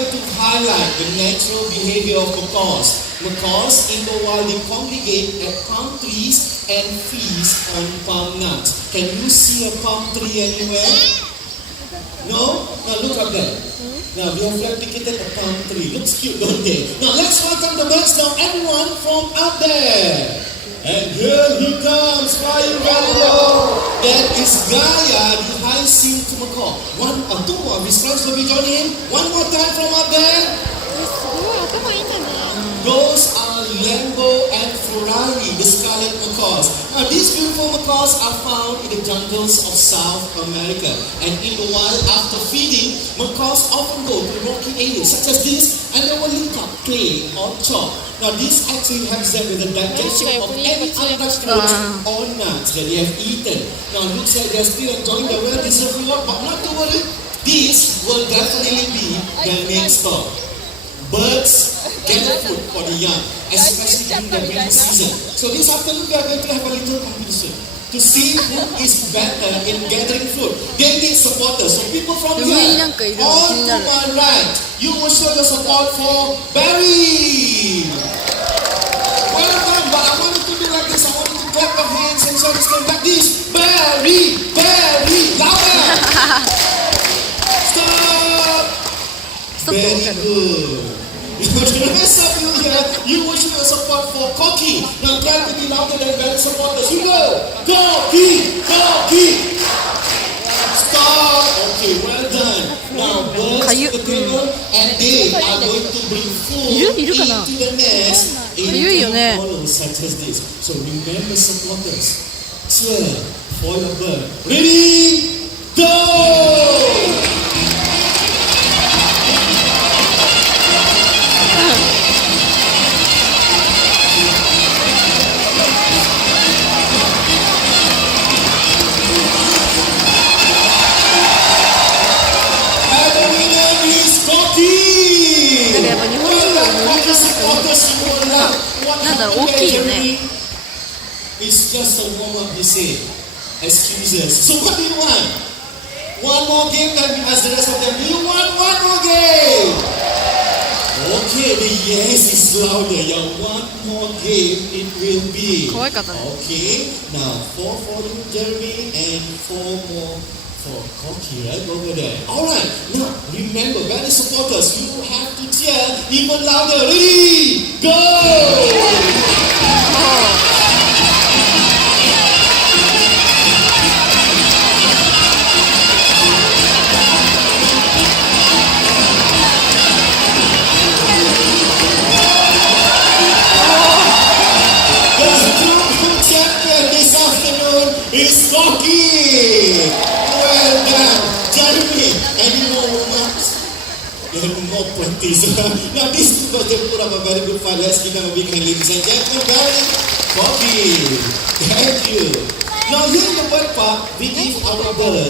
going to highlight the natural behavior of macaws. Macaws in the wild, they congregate at palm trees and feast on palm nuts. Can you see a palm tree anywhere? No? Now look up there. Now we have replicated a palm tree. Looks cute, don't they? Now let's welcome the birds. Now everyone from up there. And here he comes, flying very low. That is Gaia, the high-silk macaw. One or two more of his friends will be joining him. One more time from up there. Those are Lambo and Ferrari, the scarlet macaws. Now these beautiful macaws are found in the jungles of South America. And in the wild, after feeding, macaws often go to rocky areas such as this, and they will lick up clay or chalk. Now this actually helps them with the digestion of any other fruits or nuts that they have eaten. Now it looks like they are still enjoying the well-deserved reward, but not to worry, this will definitely be their next stop. Birds gather food for the young, especially in the rainy season. So this afternoon we are going to have a little competition to see who is better in gathering food. They need supporters. So people from here, all to my right, you will show your support for Barry. Well done, but I want you to do like this. I want you to clap your hands and show this name like this. Barry, Barry, louder. Stop. Very good. The rest of you here, you will show your support for Cocky. Now try to be louder than Barry supporters. You go. Cocky, Cocky. Stop. Okay, well done. Now birds to the table, and they are going to bring food into the nest in follows such as this. So remember, supporters, cheer for your bird. Ready, go! It's just a warm-up, they say. Excuses. So what do you want? One more game that we ask the rest of them. Do you want one more game? Okay, the yes is louder. Yeah, one more game it will be. Okay, now 4 for you, Jeremy, and 4 more for Cocky, right over there. Alright, now remember, Barry supporters, you have to cheer even louder. Ready, go! It's Cocky! Well done! Jeremy, any more warm-ups? More practice. Now these two birds put up a very good fight. Let's give them a big hand, ladies and gentlemen. Barry, Cocky. Thank you. Now here in the bird park, we give our birds